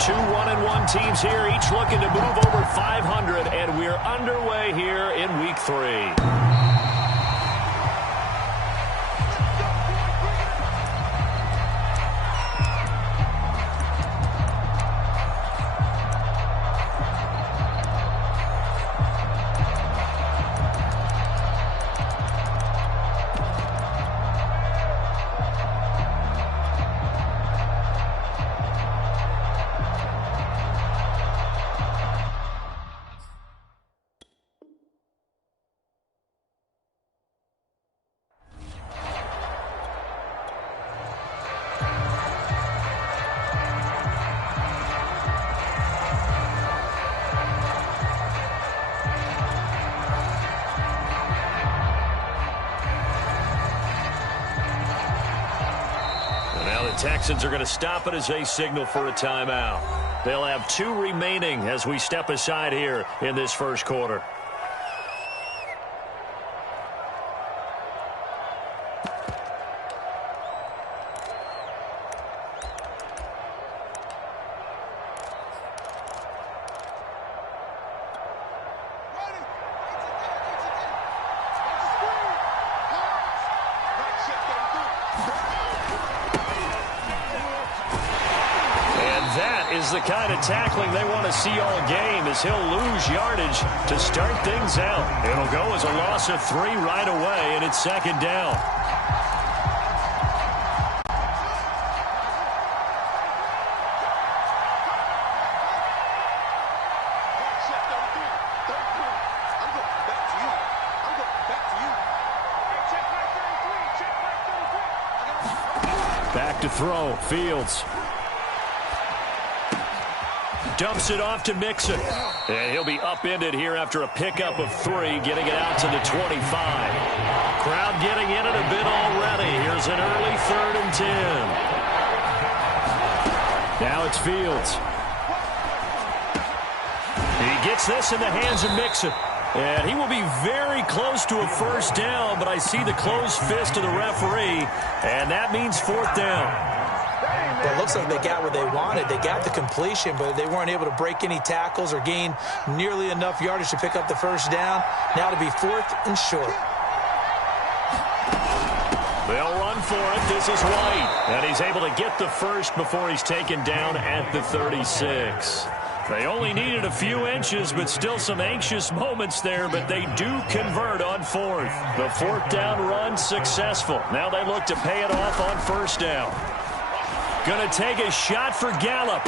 Two 1-1 teams here, each looking to move over 500, and we're underway here in Week 3. Texans are going to stop it as they signal for a timeout. They'll have 2 remaining as we step aside here in this first quarter. The kind of tackling they want to see all game as he'll lose yardage to start things out. It'll go as a loss of 3 right away, and it's second down. Back to throw, Fields. Dumps it off to Mixon. And he'll be upended here after a pickup of 3, getting it out to the 25. Crowd getting in it a bit already. Here's an early 3rd and 10. Now it's Fields. He gets this in the hands of Mixon. And he will be very close to a first down, but I see the closed fist of the referee, and that means 4th down. Well, it looks like they got what they wanted. They got the completion, but they weren't able to break any tackles or gain nearly enough yardage to pick up the first down. Now to be 4th and short. They'll run for it. This is White. And he's able to get the first before he's taken down at the 36. They only needed a few inches, but still some anxious moments there, but they do convert on 4th. The 4th down run successful. Now they look to pay it off on first down. Going to take a shot for Gallup.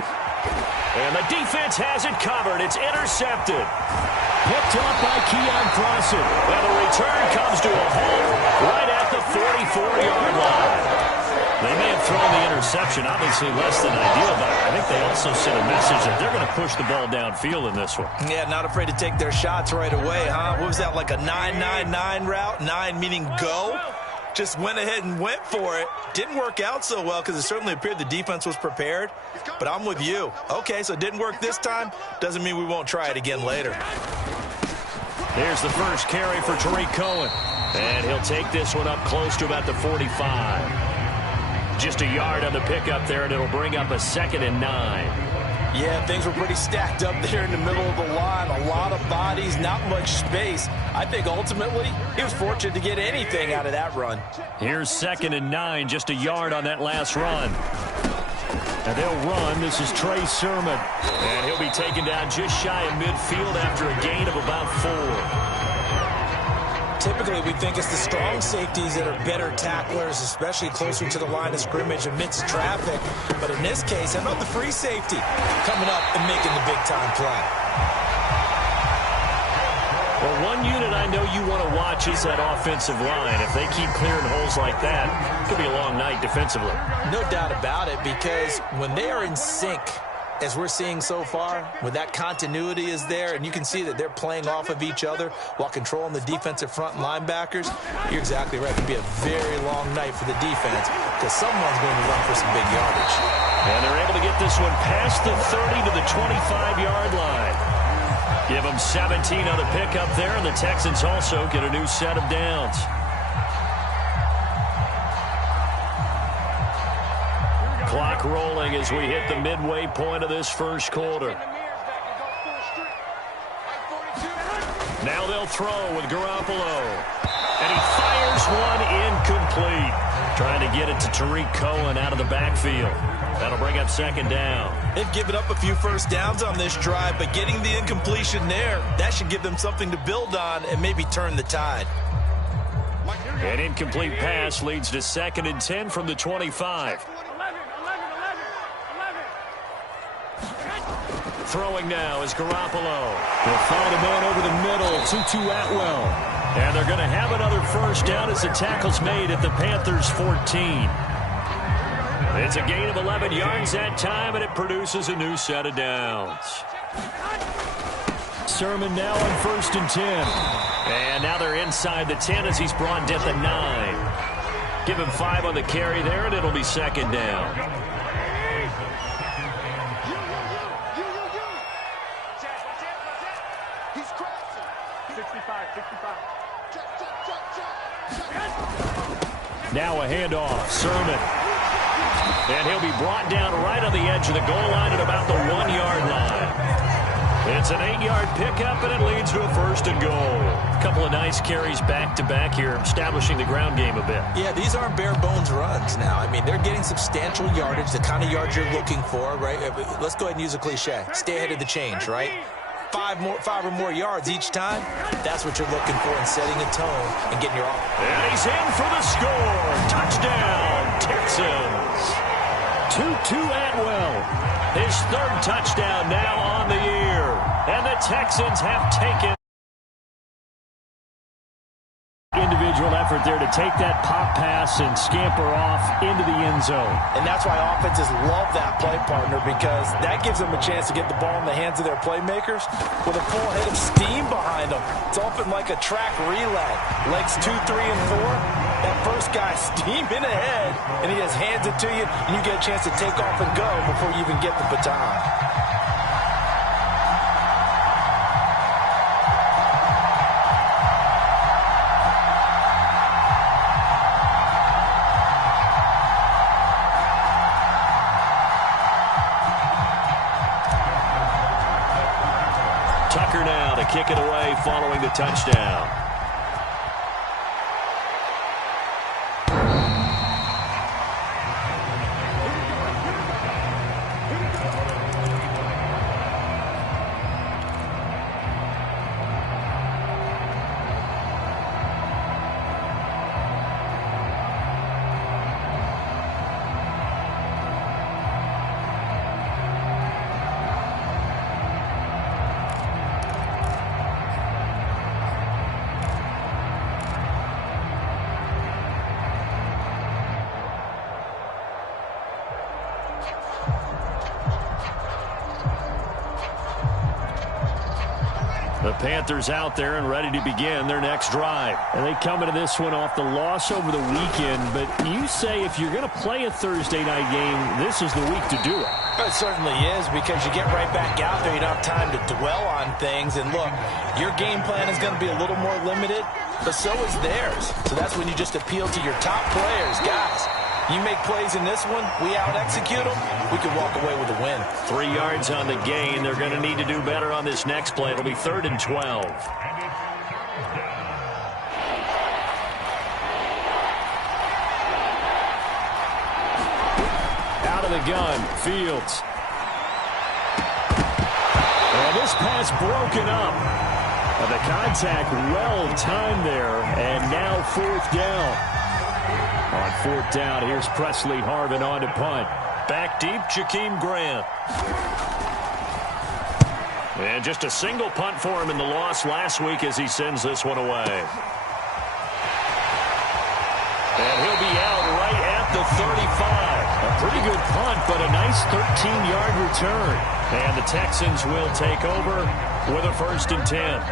And the defense has it covered. It's intercepted. Picked up by Keon Crossen. And the return comes to a halt right at the 44-yard line. They may have thrown the interception, obviously less than ideal, but I think they also sent a message that they're going to push the ball downfield in this one. Yeah, not afraid to take their shots right away, huh? What was that, like a 9-9-9 route? 9 meaning go? Just went ahead and went for it. Didn't work out so well because it certainly appeared the defense was prepared. But I'm with you. Okay, so it didn't work this time. Doesn't mean we won't try it again later. Here's the first carry for Tariq Cohen. And he'll take this one up close to about the 45. Just a yard on the pickup there, and it'll bring up a 2nd and 9. Yeah, things were pretty stacked up there in the middle of the line. A lot of bodies, not much space. I think ultimately he was fortunate to get anything out of that run. Here's 2nd and 9, just a yard on that last run. And they'll run. This is Trey Sermon. And he'll be taken down just shy of midfield after a gain of about 4. Typically, we think it's the strong safeties that are better tacklers, especially closer to the line of scrimmage amidst traffic. But in this case, how about the free safety coming up and making the big-time play? Well, one unit I know you want to watch is that offensive line. If they keep clearing holes like that, it could be a long night defensively. No doubt about it, because when they are in sync, as we're seeing so far, when that continuity is there, and you can see that they're playing off of each other while controlling the defensive front and linebackers, you're exactly right. It could be a very long night for the defense because someone's going to run for some big yardage. And they're able to get this one past the 30 to the 25-yard line. Give them 17 on the pickup there, and the Texans also get a new set of downs. Clock clock rolling as we hit the midway point of this first quarter. Now they'll throw with Garoppolo. And he fires one incomplete. Trying to get it to Tariq Cohen out of the backfield. That'll bring up second down. They've given up a few first downs on this drive, but getting the incompletion there, that should give them something to build on and maybe turn the tide. An incomplete pass leads to 2nd and 10 from the 25. Throwing now is Garoppolo. They'll follow the man over the middle. 2-2 Atwell. And they're going to have another first down as the tackle's made at the Panthers' 14. It's a gain of 11 yards that time, and it produces a new set of downs. Sermon now on 1st and 10. And now they're inside the 10 as he's brought at the 9. Give him 5 on the carry there, and it'll be second down. Now a handoff. Sermon. And he'll be brought down right on the edge of the goal line at about the 1-yard line. It's an 8-yard pickup, and it leads to a 1st and goal. A couple of nice carries back-to-back here, establishing the ground game a bit. Yeah, these aren't bare-bones runs now. I mean, they're getting substantial yardage, the kind of yards you're looking for, right? Let's go ahead and use a cliche. Stay ahead of the change, right? 5 or more yards each time, that's what you're looking for in setting a tone and getting your offense. And he's in for the score. Touchdown, Texans. 2-2 Atwell. His 3rd touchdown now on the year. And the Texans have taken. Individual effort there to take that pop pass and scamper off into the end zone. And that's why offenses love that play partner, because that gives them a chance to get the ball in the hands of their playmakers with a full head of steam behind them. It's often like a track relay. Legs 2, 3, and 4. That first guy steaming ahead, and he just hands it to you, and you get a chance to take off and go before you even get the baton. Tucker now to kick it away following the touchdown. The Panthers out there and ready to begin their next drive. And they come into this one off the loss over the weekend. But you say if you're going to play a Thursday night game, this is the week to do it. It certainly is, because you get right back out there. You don't have time to dwell on things. And look, your game plan is going to be a little more limited, but so is theirs. So that's when you just appeal to your top players. Guys, you make plays in this one, we out-execute them, we can walk away with a win. 3 yards on the gain. They're going to need to do better on this next play. It'll be 3rd and 12. Out of the gun, Fields. And this pass broken up. The contact well-timed there, and now 4th down. On 4th down, here's Presley Harvin on to punt. Back deep, Jakeem Grant. And just a single punt for him in the loss last week as he sends this one away. And he'll be out right at the 35. A pretty good punt, but a nice 13-yard return. And the Texans will take over with a 1st and 10.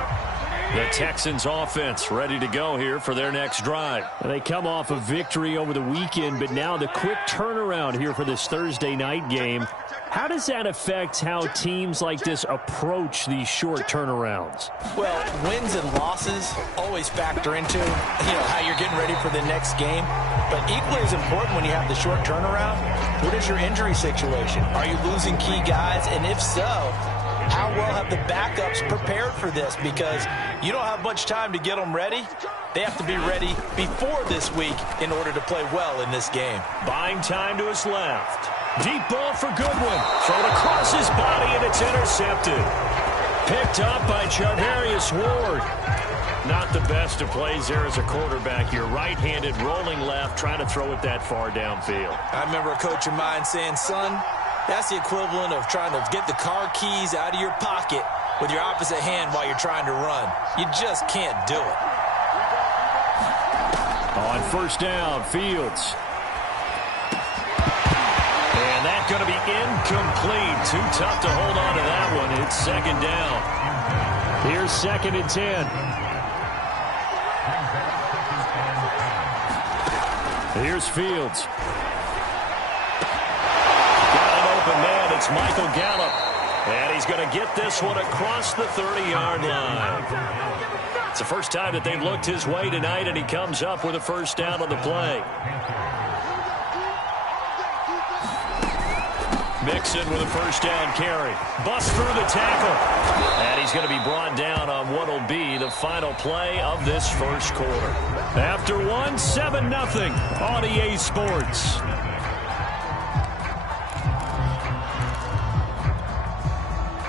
The Texans offense ready to go here for their next drive. They come off a victory over the weekend, but now the quick turnaround here for this Thursday night game. How does that affect how teams like this approach these short turnarounds? Well, wins and losses always factor into, how you're getting ready for the next game. But equally as important when you have the short turnaround, what is your injury situation? Are you losing key guys? And if so, how well have the backups prepared for this? Because you don't have much time to get them ready. They have to be ready before this week in order to play well in this game. Buying time to his left. Deep ball for Goodwin. Thrown across his body, and it's intercepted. Picked up by Charvarius Ward. Not the best of plays there as a quarterback. You're right-handed, rolling left, trying to throw it that far downfield. I remember a coach of mine saying, son, that's the equivalent of trying to get the car keys out of your pocket with your opposite hand while you're trying to run. You just can't do it. On first down, Fields. And that's going to be incomplete. Too tough to hold on to that one. It's second down. Here's 2nd and 10. Here's Fields. Got an open man. It's Michael Gallup. And he's going to get this one across the 30-yard line. It's the first time that they've looked his way tonight, and he comes up with a first down on the play. Mixon with a first down carry. Bust through the tackle. And he's going to be brought down on what will be the final play of this first quarter. After one, 7-0 on EA Sports.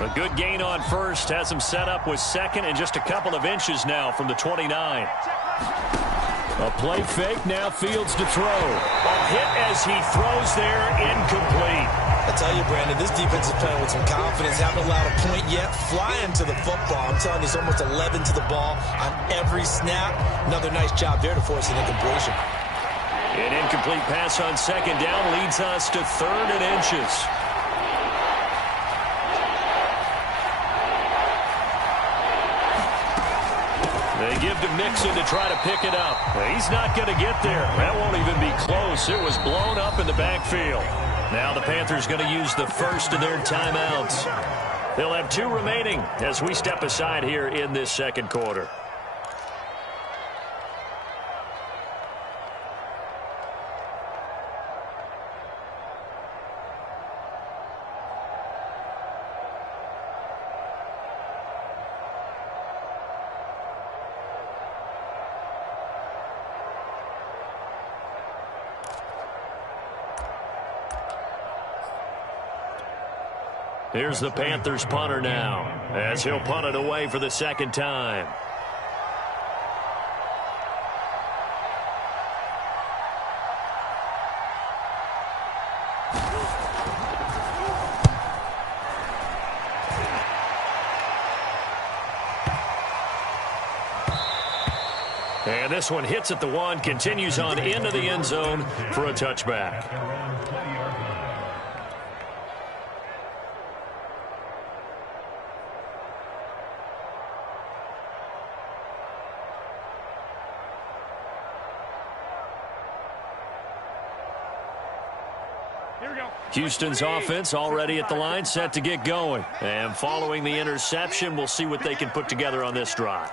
A good gain on first. Has him set up with second and just a couple of inches now from the 29. A play fake. Now Fields to throw. A hit as he throws there. Incomplete. I tell you, Brandon, this defense is playing with some confidence. Haven't allowed a point yet. Flying to the football. I'm telling you, it's almost 11 to the ball on every snap. Another nice job there to force an incompletion. An incomplete pass on second down leads us to 3rd and inches. They give to Mixon to try to pick it up. He's not going to get there. That won't even be close. It was blown up in the backfield. Now the Panthers going to use the first of their timeouts. They'll have 2 remaining as we step aside here in this second quarter. Here's the Panthers punter now, as he'll punt it away for the second time. And this one hits at the 1, continues on into the end zone for a touchback. Houston's offense already at the line, set to get going. And following the interception, we'll see what they can put together on this drive.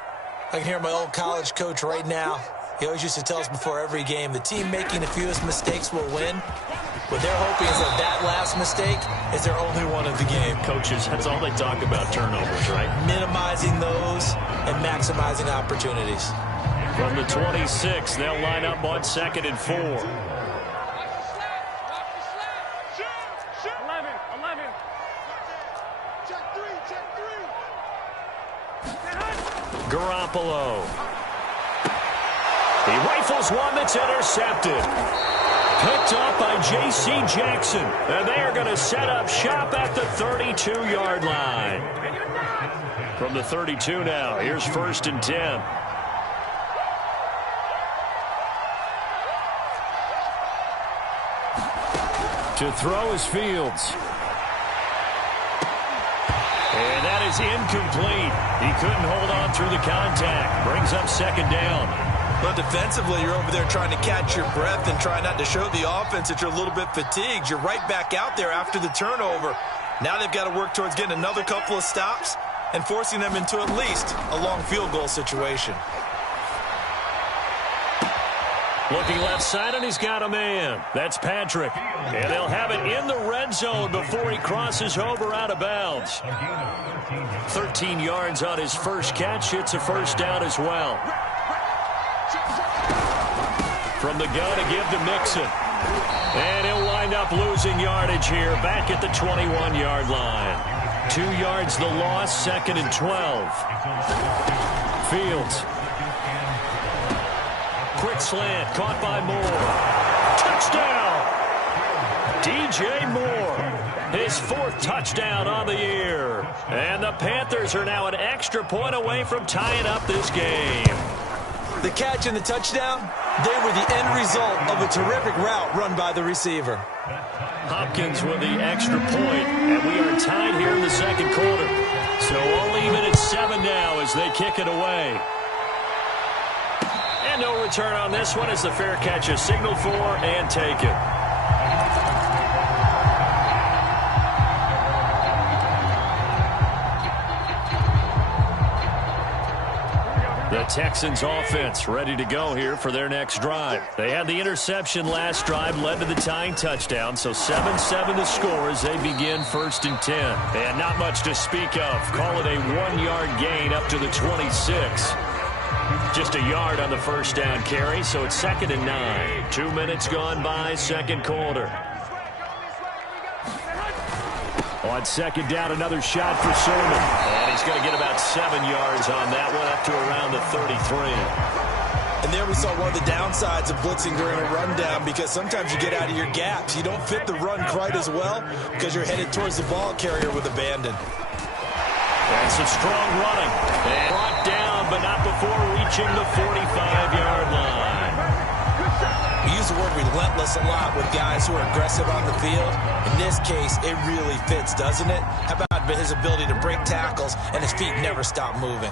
I can hear my old college coach right now. He always used to tell us before every game, the team making the fewest mistakes will win. What they're hoping is that last mistake is their only one of the game. Coaches, that's all they talk about, turnovers, right? Minimizing those and maximizing opportunities. From the 26, they'll line up on 2nd and 4. Garoppolo. He rifles one that's intercepted. Picked up by J.C. Jackson. And they are going to set up shop at the 32-yard line. From the 32 now, here's 1st and 10. To throw is Fields. And that is incomplete. He couldn't hold on through the contact. Brings up 2nd down. But defensively, you're over there trying to catch your breath and try not to show the offense that you're a little bit fatigued. You're right back out there after the turnover. Now they've got to work towards getting another couple of stops and forcing them into at least a long field goal situation. Looking left side, and he's got a man. That's Patrick. And they'll have it in the red zone before he crosses over out of bounds. 13 yards on his first catch. It's a first down as well. From the gun to give to Mixon. And he'll wind up losing yardage here back at the 21-yard line. 2 yards the loss, 2nd and 12. Fields. Quick slant, caught by Moore. Touchdown! DJ Moore, his 4th touchdown on the year. And the Panthers are now an extra point away from tying up this game. The catch and the touchdown, they were the end result of a terrific route run by the receiver. Hopkins with the extra point, and we are tied here in the second quarter. So we'll leave it at 7 now as they kick it away. And no return on this one as the fair catch is signaled for and taken. The Texans offense ready to go here for their next drive. They had the interception last drive, led to the tying touchdown, so 7-7 the score as they begin 1st and 10. And not much to speak of. Call it a 1-yard gain up to the 26. Just a yard on the first down carry, so it's 2nd and 9. 2 minutes gone by, second quarter. On 2nd down, another shot for Sermon. And he's going to get about 7 yards on that one, up to around the 33. And there we saw one of the downsides of blitzing during a rundown, because sometimes you get out of your gaps. You don't fit the run quite as well because you're headed towards the ball carrier with abandon. That's some strong running. And brought down, but not before reaching the 45-yard line. We use the word relentless a lot with guys who are aggressive on the field. In this case, it really fits, doesn't it? How about his ability to break tackles and his feet never stop moving?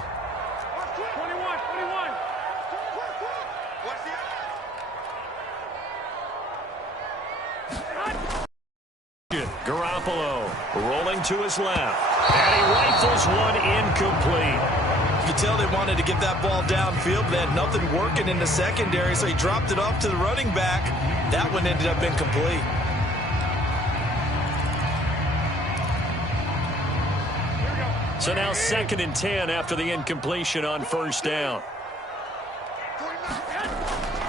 Garoppolo rolling to his left. And he rifles one incomplete. You could tell they wanted to get that ball downfield, but they had nothing working in the secondary, so he dropped it off to the running back. That one ended up incomplete. So now 2nd and 10 after the incompletion on first down.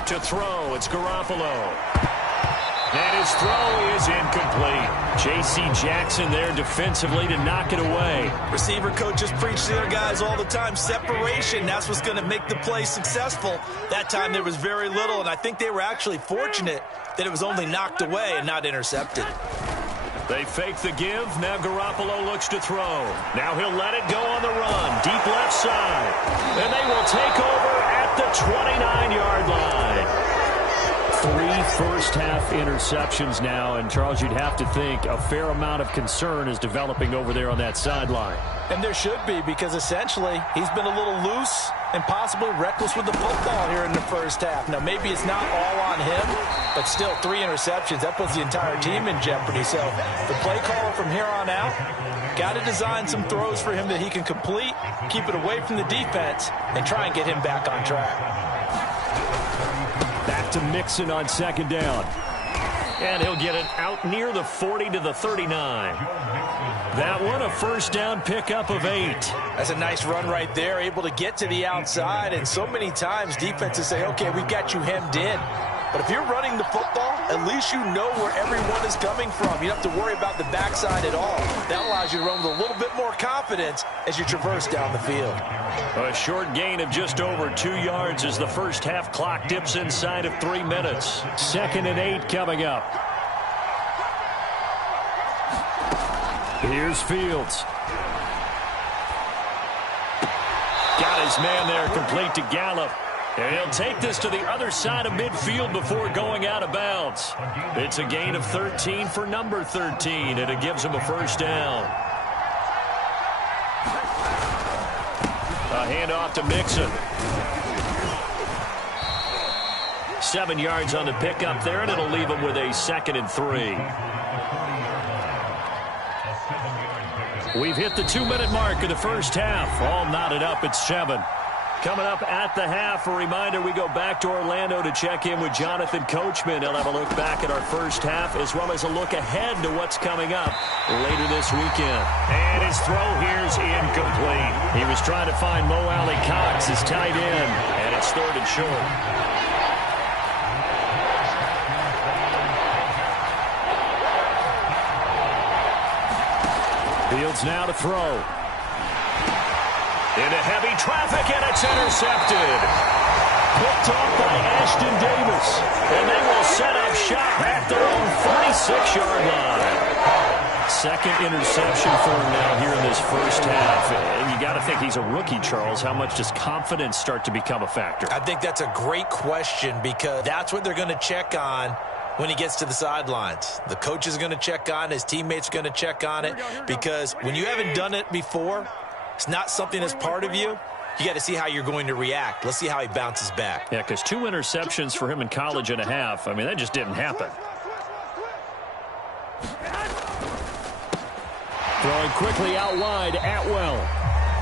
To throw, it's Garoppolo. And his throw is incomplete. J.C. Jackson there defensively to knock it away. Receiver coaches preach to their guys all the time. Separation, that's what's going to make the play successful. That time there was very little, and I think they were actually fortunate that it was only knocked away and not intercepted. They fake the give. Now Garoppolo looks to throw. Now he'll let it go on the run. Deep left side. And they will take over at the 29-yard line. 3 first-half interceptions now, and Charles, you'd have to think a fair amount of concern is developing over there on that sideline. And there should be, because essentially he's been a little loose and possibly reckless with the football here in the first half. Now, maybe it's not all on him, but still 3 interceptions. That puts the entire team in jeopardy. So the play caller from here on out got to design some throws for him that he can complete, keep it away from the defense, and try and get him back on track. Back to Mixon on 2nd down. And he'll get it out near the 40 to the 39. That one, a first down pickup of 8. That's a nice run right there, able to get to the outside. And so many times defenses say, okay, we've got you hemmed in. But if you're running the football, at least you know where everyone is coming from. You don't have to worry about the backside at all. That allows you to run with a little bit more confidence as you traverse down the field. A short gain of just over 2 yards as the first half clock dips inside of 3 minutes. 2nd and 8 coming up. Here's Fields. Got his man there, complete to Gallup. And he'll take this to the other side of midfield before going out of bounds. It's a gain of 13 for number 13, and it gives him a first down. A handoff to Mixon. 7 yards on the pickup there, and it'll leave him with a 2nd and 3. We've hit the 2-minute mark of the first half. All knotted up at 7. Coming up at the half, a reminder, we go back to Orlando to check in with Jonathan Coachman. He'll have a look back at our first half as well as a look ahead to what's coming up later this weekend. And his throw here's incomplete. He was trying to find Mo Alley Cox, his tight end, and it's 3rd and short. Fields now to throw. Into heavy traffic, and it's intercepted. Picked off by Ashton Davis. And they will set up shop at their own 46-yard line. Second interception for him now here in this first half. And you got to think he's a rookie, Charles. How much does confidence start to become a factor? I think that's a great question because that's what they're going to check on when he gets to the sidelines. The coach is going to check on, his teammates are going to check on it, because when you haven't done it before, it's not something that's part of you. You got to see how you're going to react. Let's see how he bounces back. Yeah, because 2 interceptions for him in college and a half. I mean, that just didn't happen. Throwing quickly out wide, Atwell.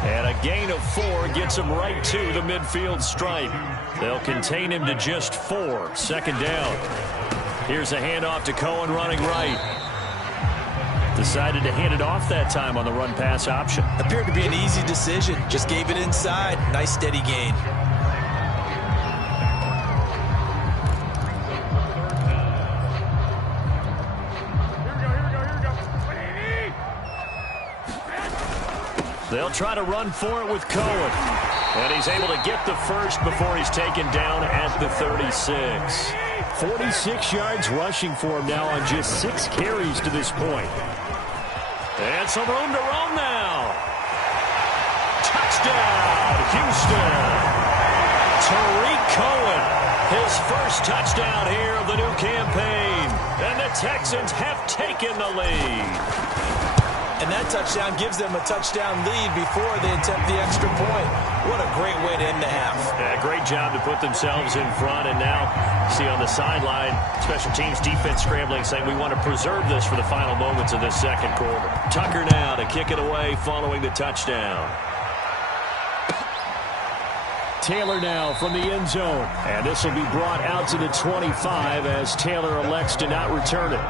And a gain of 4 gets him right to the midfield stripe. They'll contain him to just 4. 2nd down. Here's a handoff to Cohen running right. Decided to hand it off that time on the run-pass option. Appeared to be an easy decision. Just gave it inside. Nice steady gain. They'll try to run for it with Cohen. And he's able to get the first before he's taken down at the 36. 46 yards rushing for him now on just 6 carries to this point. And some room to roam now. Touchdown, Houston. Tariq Cohen, his first touchdown here of the new campaign. And the Texans have taken the lead. And that touchdown gives them a touchdown lead before they attempt the extra point. What a great way to end the half. Yeah, great job to put themselves in front. And now, see on the sideline, special teams defense scrambling, saying we want to preserve this for the final moments of this second quarter. Tucker now to kick it away following the touchdown. Taylor now from the end zone. And this will be brought out to the 25 as Taylor elects to not return it.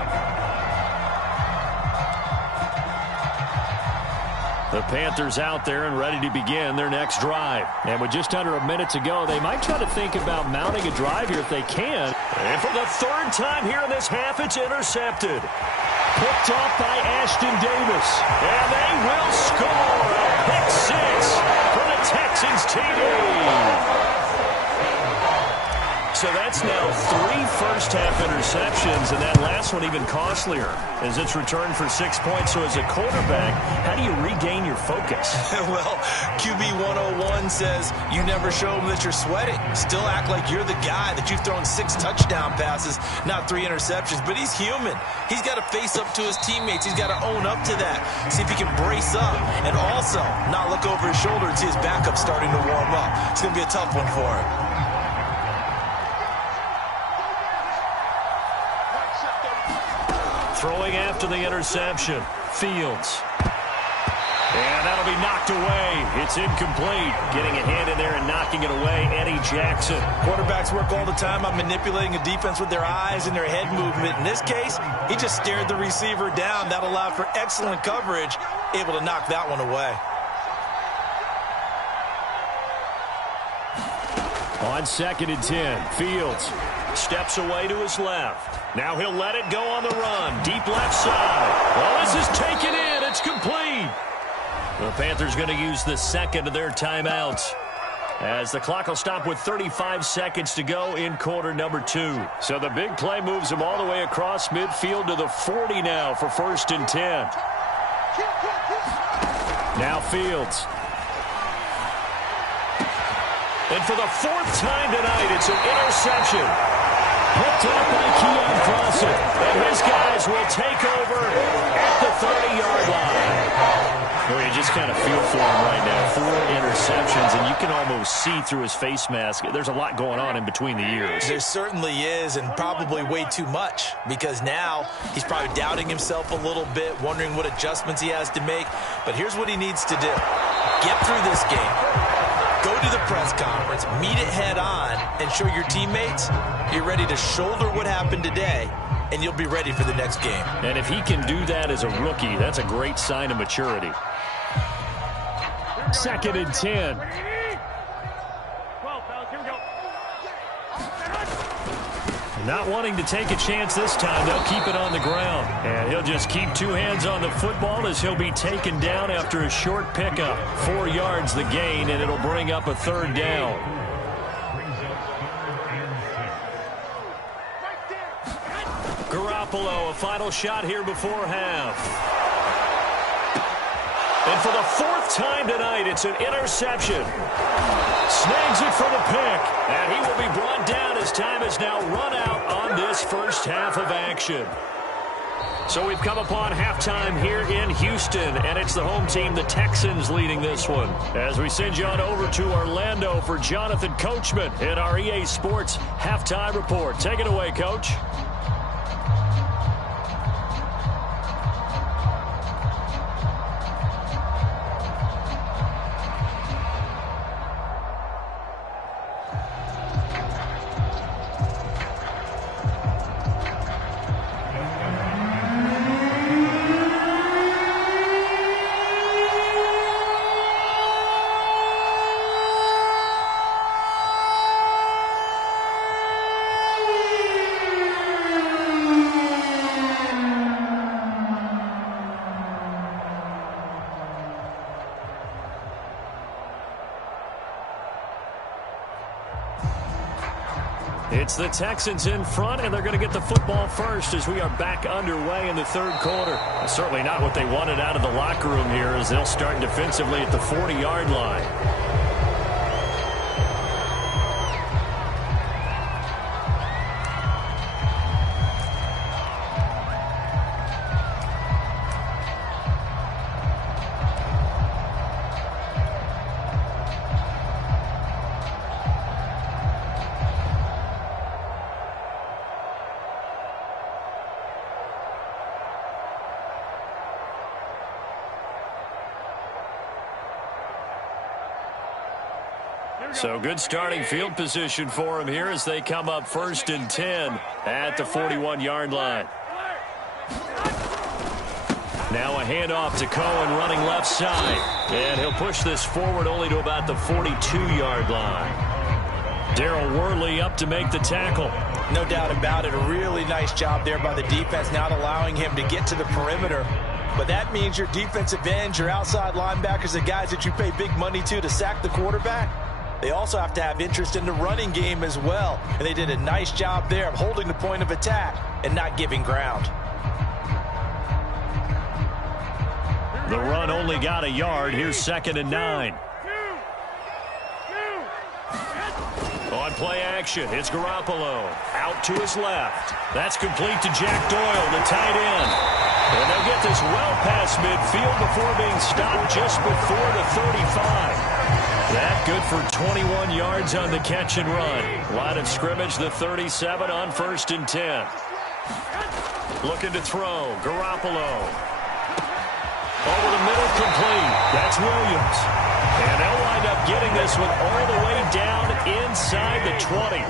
The Panthers out there and ready to begin their next drive. And with just under a minute to go, they might try to think about mounting a drive here if they can. And for the 3rd time here in this half, it's intercepted. Picked off by Ashton Davis. And they will score a pick 6 for the Texans TD. So that's now 3 first-half interceptions, and that last one even costlier as it's returned for 6 points. So as a quarterback, how do you regain your focus? Well, QB 101 says you never show them that you're sweating. Still act like you're the guy, that you've thrown 6 touchdown passes, not 3 interceptions. But he's human. He's got to face up to his teammates. He's got to own up to that. See if he can brace up and also not look over his shoulder and see his backup starting to warm up. It's going to be a tough one for him. Throwing after the interception, Fields. And that'll be knocked away. It's incomplete. Getting a hand in there and knocking it away, Eddie Jackson. Quarterbacks work all the time on manipulating a defense with their eyes and their head movement. In this case, he just stared the receiver down. That allowed for excellent coverage, able to knock that one away. On 2nd and 10, Fields steps away to his left. Now he'll let it go on the run. Deep left side. Well, this is taken in. It's complete. The Panthers going to use the 2nd of their timeouts as the clock will stop with 35 seconds to go in quarter number 2. So the big play moves them all the way across midfield to the 40 now for 1st and 10. Now Fields. And for the 4th time tonight, it's an interception. Picked up by Keon Clausen. And his guys will take over at the 30-yard line. Well, you just kind of feel for him right now. 4 interceptions, and you can almost see through his face mask. There's a lot going on in between the ears. There certainly is, and probably way too much, because now he's probably doubting himself a little bit, wondering what adjustments he has to make. But here's what he needs to do. Get through this game. Go to the press conference, meet it head on, and show your teammates you're ready to shoulder what happened today, and you'll be ready for the next game. And if he can do that as a rookie, that's a great sign of maturity. 2nd and 10. Not wanting to take a chance this time, they'll keep it on the ground. And he'll just keep two hands on the football as he'll be taken down after a short pickup. 4 yards the gain, and it'll bring up a 3rd down. Garoppolo, a final shot here before half. And for the 4th time tonight, it's an interception. Snags it for the pick, and he will be brought down as time has now run out on this first half of action. So we've come upon halftime here in Houston, and it's the home team, the Texans, leading this one. As we send you on over to Orlando for Jonathan Coachman in our EA Sports Halftime Report. Take it away, Coach. It's the Texans in front, and they're going to get the football first as we are back underway in the 3rd quarter. Certainly not what they wanted out of the locker room here as they'll start defensively at the 40-yard line. So good starting field position for him here as they come up 1st and 10 at the 41-yard line. Now a handoff to Cohen running left side. And he'll push this forward only to about the 42-yard line. Darryl Worley up to make the tackle. No doubt about it. A really nice job there by the defense, not allowing him to get to the perimeter. But that means your defensive ends, your outside linebackers, the guys that you pay big money to sack the quarterback, they also have to have interest in the running game as well. And they did a nice job there of holding the point of attack and not giving ground. The run only got a yard. Here's 2nd and 9. On play action, it's Garoppolo. Out to his left. That's complete to Jack Doyle, the tight end. And they'll get this well past midfield before being stopped just before the 35. That good for 21 yards on the catch and run. Line of scrimmage, the 37 on 1st and 10. Looking to throw, Garoppolo. Over the middle, complete. That's Williams. And they'll wind up getting this one all the way down inside the 20.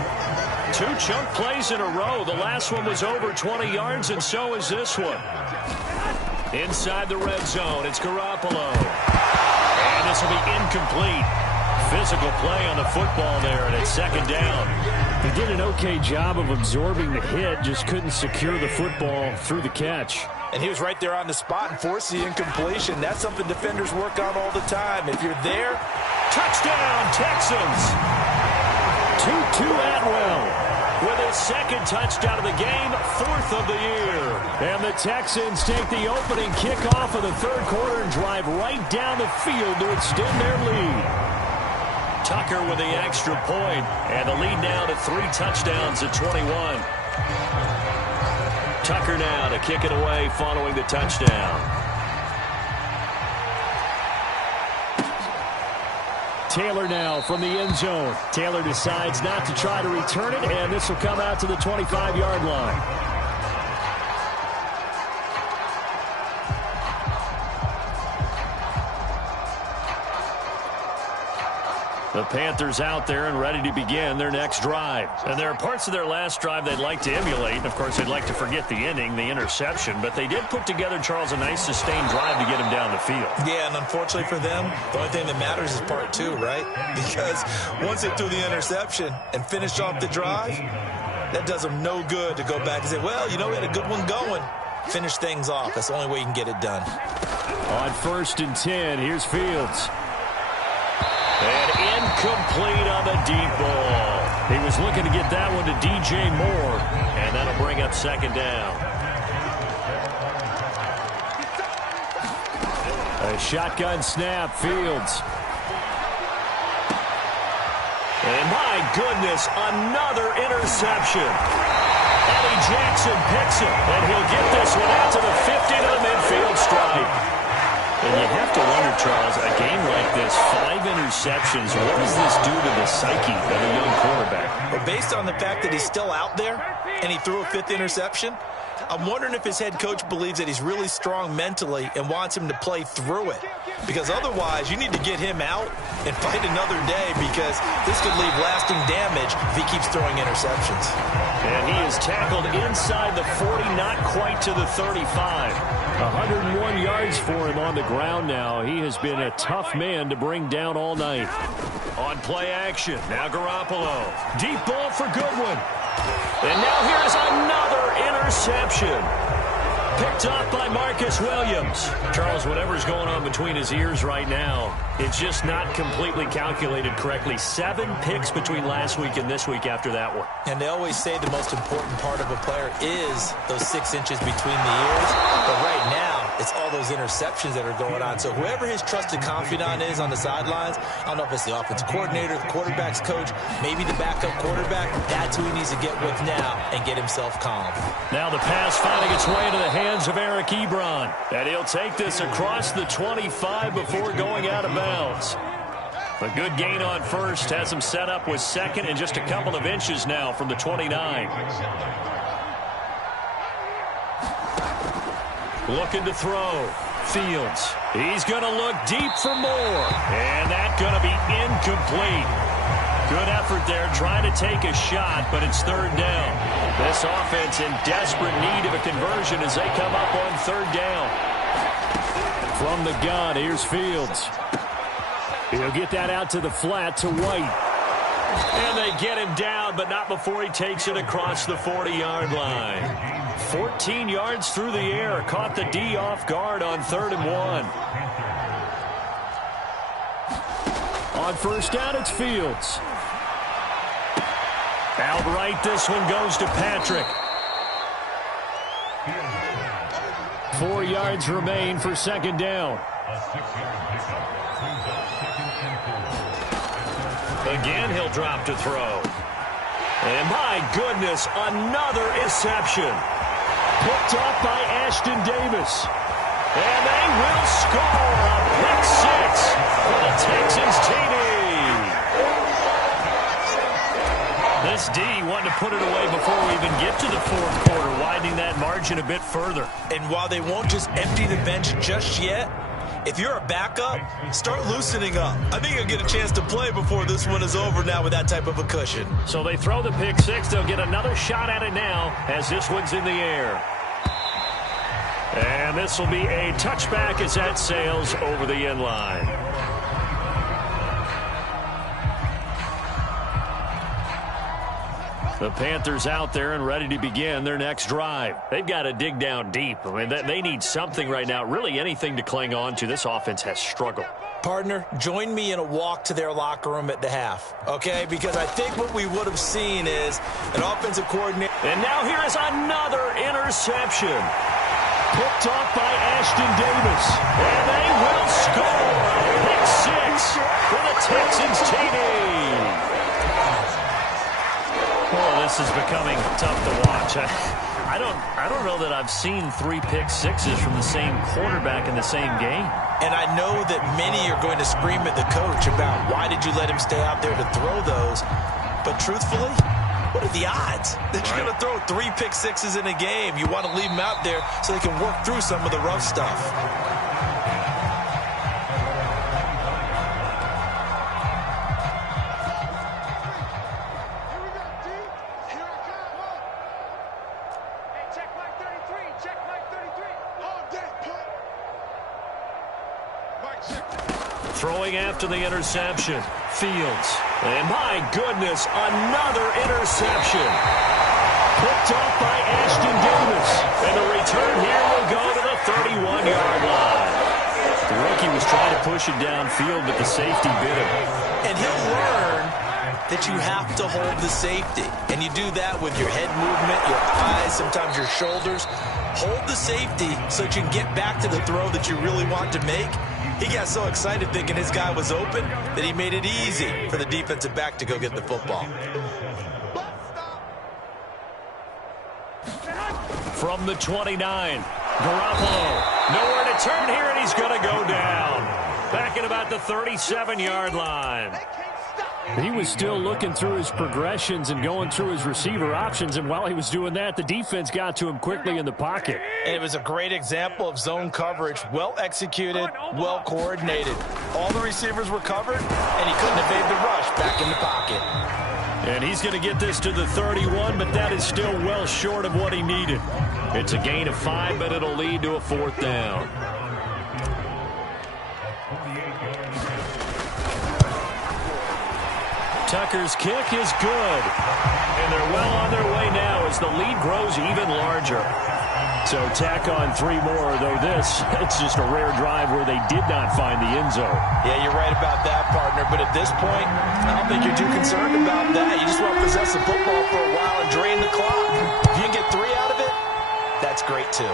2 chunk plays in a row. The last one was over 20 yards, and so is this one. Inside the red zone, it's Garoppolo. And this will be incomplete. Physical play on the football there, and it's 2nd down. He did an okay job of absorbing the hit, just couldn't secure the football through the catch. And he was right there on the spot and forced the incompletion. That's something defenders work on all the time. If you're there, touchdown, Texans. Tutu Atwell with his 2nd touchdown of the game, 4th of the year. And the Texans take the opening kickoff of the 3rd quarter and drive right down the field to extend their lead. Tucker with the extra point, and the lead now to 3 touchdowns at 21. Tucker now to kick it away following the touchdown. Taylor now from the end zone. Taylor decides not to try to return it, and this will come out to the 25-yard line. The Panthers out there and ready to begin their next drive. And there are parts of their last drive they'd like to emulate. And, of course, they'd like to forget the ending, the interception. But they did put together, Charles, a nice sustained drive to get him down the field. Yeah, and unfortunately for them, the only thing that matters is part two, right? Because once they threw the interception and finished off the drive, that does them no good to go back and say, well, you know, we had a good one going. Finish things off. That's the only way you can get it done. On 1st and 10, here's Fields. And incomplete on the deep ball. He was looking to get that one to DJ Moore, and that'll bring up 2nd down. A shotgun snap, Fields. And my goodness, another interception. Eddie Jackson picks it, and he'll get this one out to the 50 to the midfield stripe. And you have to wonder, Charles, a game like this, 5 interceptions, what does this do to the psyche of a young quarterback? Well, based on the fact that he's still out there and he threw a 5th interception, I'm wondering if his head coach believes that he's really strong mentally and wants him to play through it. Because otherwise, you need to get him out and fight another day, because this could leave lasting damage if he keeps throwing interceptions. And he is tackled inside the 40, not quite to the 35. 101 yards for him on the ground now. He has been a tough man to bring down all night. On play action, now Garoppolo. Deep ball for Goodwin. And now here is another interception. Picked up by Marcus Williams. Charles, whatever's going on between his ears right now, it's just not completely calculated correctly. 7 picks between last week and this week after that one. And they always say the most important part of a player is those 6 inches between the ears. But right now, it's all those interceptions that are going on. So whoever his trusted confidant is on the sidelines, I don't know if it's the offensive coordinator, the quarterback's coach, maybe the backup quarterback, that's who he needs to get with now and get himself calm. Now the pass finding its way into the hands of Eric Ebron. And he'll take this across the 25 before going out of bounds. A good gain on first has him set up with 2nd and just a couple of inches now from the 29. Looking to throw. Fields. He's going to look deep for more. And that's going to be incomplete. Good effort there trying to take a shot, but it's 3rd down. This offense in desperate need of a conversion as they come up on 3rd down. From the gun, here's Fields. He'll get that out to the flat to White. And they get him down, but not before he takes it across the 40-yard line. 14 yards through the air. Caught the D off guard on 3rd and 1. On 1st down, it's Fields. Outright, this one goes to Patrick. 4 yards remain for 2nd down. Again, he'll drop to throw. And my goodness, another interception. Picked off by Ashton Davis. And they will score a pick 6 for the Texans TD. This D wanted to put it away before we even get to the 4th quarter, widening that margin a bit further. And while they won't just empty the bench just yet, if you're a backup, start loosening up. I think you'll get a chance to play before this one is over now with that type of a cushion. So they throw the pick 6. They'll get another shot at it now as this one's in the air. And this will be a touchback as that sails over the end line. The Panthers out there and ready to begin their next drive. They've got to dig down deep. I mean, they need something right now, really anything to cling on to. This offense has struggled. Partner, join me in a walk to their locker room at the half, okay? Because I think what we would have seen is an offensive coordinator. And now here is another interception. Picked off by Ashton Davis. And they will score a pick 6 for the Texans TD. Oh, this is becoming tough to watch. I don't know that I've seen 3 pick 6s from the same quarterback in the same game. And I know that many are going to scream at the coach about why did you let him stay out there to throw those. But truthfully, what are the odds that you're going to throw 3 pick 6s in a game? You want to leave them out there so they can work through some of the rough stuff. Throwing after the interception. Fields. And my goodness, another interception. Picked up by Ashton Davis. And the return here will go to the 31-yard line. The rookie was trying to push it downfield, but the safety bit him. And he'll learn that you have to hold the safety. And you do that with your head movement, your eyes, sometimes your shoulders. Hold the safety so that you can get back to the throw that you really want to make. He got so excited thinking his guy was open that he made it easy for the defensive back to go get the football. From the 29, Garoppolo. Nowhere to turn here, and he's going to go down. Back at about the 37-yard line. He was still looking through his progressions and going through his receiver options, and while he was doing that, the defense got to him quickly in the pocket. And it was a great example of zone coverage, well executed, well coordinated. All the receivers were covered, and he couldn't evade the rush back in the pocket. And he's going to get this to the 31, but that is still well short of what he needed. It's a gain of 5, but it'll lead to a 4th down. Tucker's kick is good. And they're well on their way now as the lead grows even larger. So tack on 3 more, though this, it's just a rare drive where they did not find the end zone. Yeah, you're right about that, partner. But at this point, I don't think you're too concerned about that. You just want to possess the football for a while and drain the clock. If you can get 3 out of it, that's great, too.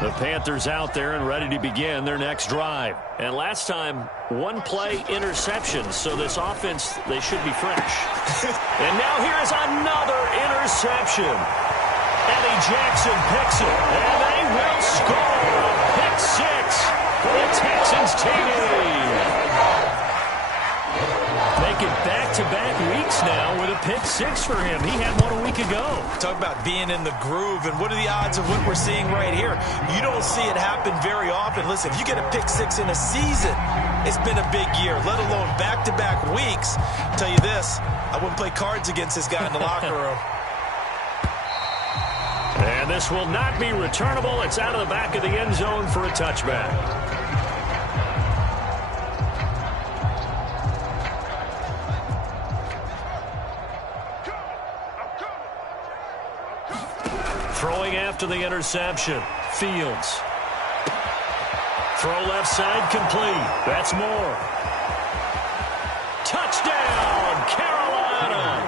The Panthers out there and ready to begin their next drive. And last time, 1-play interception, so this offense, they should be fresh. And now here's another interception. Eddie Jackson picks it, and they will score. Pick 6 for the Texans TD. Making back-to-back weeks now with a pick 6 for him. He had one a week ago. Talk about being in the groove, and what are the odds of what we're seeing right here? You don't see it happen very often. Listen, if you get a pick 6 in a season, it's been a big year, let alone back-to-back weeks. I'll tell you this, I wouldn't play cards against this guy in the locker room. And this will not be returnable. It's out of the back of the end zone for a touchback. Throwing after the interception. Fields. Throw left side complete. That's Moore. Touchdown, Carolina.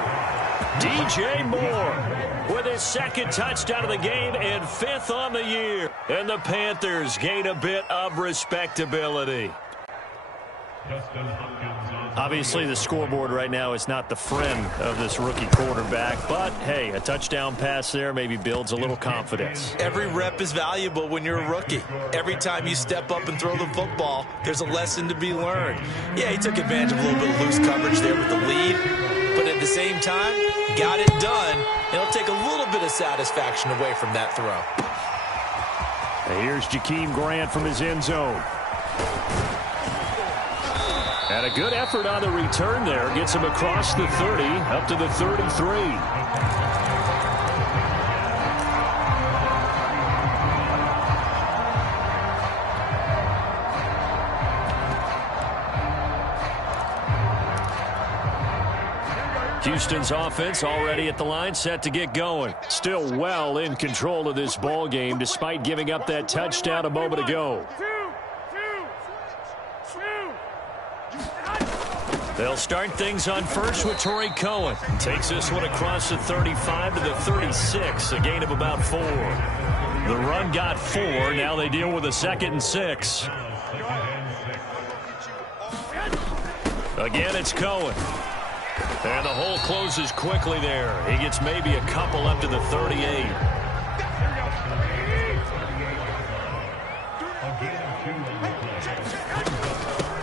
DJ Moore with his 2nd touchdown of the game and 5th on the year. And the Panthers gain a bit of respectability. Obviously, the scoreboard right now is not the friend of this rookie quarterback, but, hey, a touchdown pass there maybe builds a little confidence. Every rep is valuable when you're a rookie. Every time you step up and throw the football, there's a lesson to be learned. Yeah, he took advantage of a little bit of loose coverage there with the lead, but at the same time, got it done. It'll take a little bit of satisfaction away from that throw. And here's Jakeem Grant from his end zone. And a good effort on the return there. Gets him across the 30, up to the 33. Houston's offense already at the line, set to get going. Still well in control of this ball game, despite giving up that touchdown a moment ago. They'll start things on first with Torrey Cohen. Takes this one across the 35 to the 36, a gain of about 4. The run got 4. Now they deal with a 2nd and 6. Again, it's Cohen. And the hole closes quickly there. He gets maybe a couple up to the 38.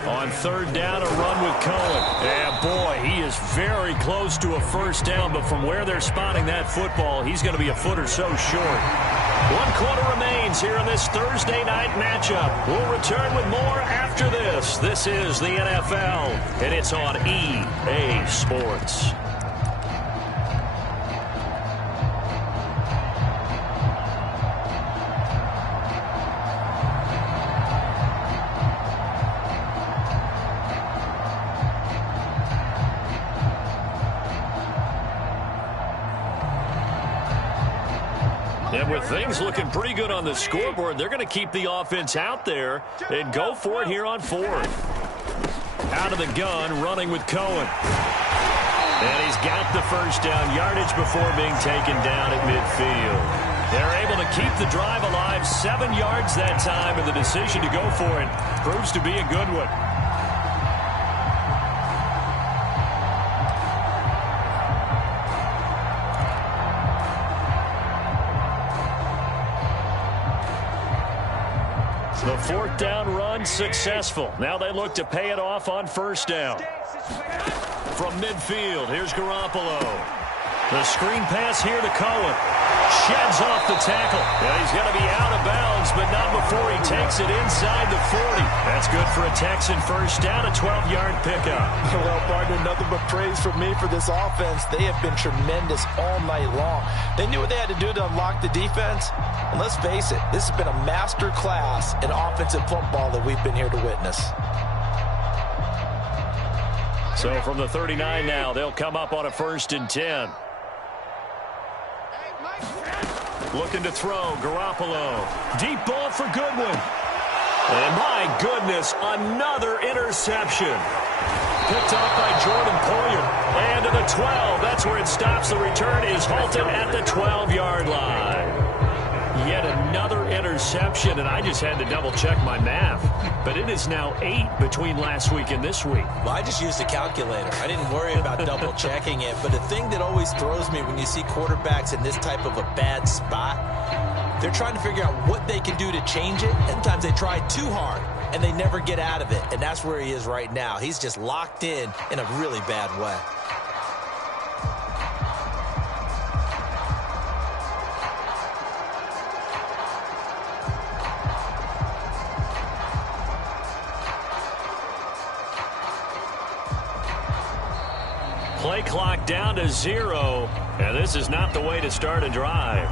On 3rd down, a run with Cohen. And boy, he is very close to a 1st down, but from where they're spotting that football, he's going to be a foot or so short. 1 quarter remains here in this Thursday night matchup. We'll return with more after this. This is the NFL, and it's on EA Sports. And with things looking pretty good on the scoreboard, they're going to keep the offense out there and go for it here on 4th. Out of the gun, running with Cohen. And he's got the first down yardage before being taken down at midfield. They're able to keep the drive alive, 7 yards that time, and the decision to go for it proves to be a good one. The 4th down run successful. Now they look to pay it off on 1st down. From midfield, here's Garoppolo. The screen pass here to Cohen. Sheds off the tackle. And he's going to be out of bounds, but not before he takes it inside the 40. That's good for a Texan first down, a 12-yard pickup. Well, partner, nothing but praise from me for this offense. They have been tremendous all night long. They knew what they had to do to unlock the defense. And let's face it, this has been a master class in offensive football that we've been here to witness. So from the 39 now, they'll come up on a 1st and 10. Looking to throw, Garoppolo. Deep ball for Goodwin. And my goodness, another interception. Picked off by Jordan Poyer. And to the 12. That's where it stops. The return is halted at the 12-yard line. Yet another interception, and I just had to double-check my math. But it is now 8 between last week and this week. Well, I just used a calculator. I didn't worry about double-checking it. But the thing that always throws me when you see quarterbacks in this type of a bad spot, they're trying to figure out what they can do to change it. Sometimes they try too hard, and they never get out of it. And that's where he is right now. He's just locked in a really bad way. Play clock down to 0, and this is not the way to start a drive.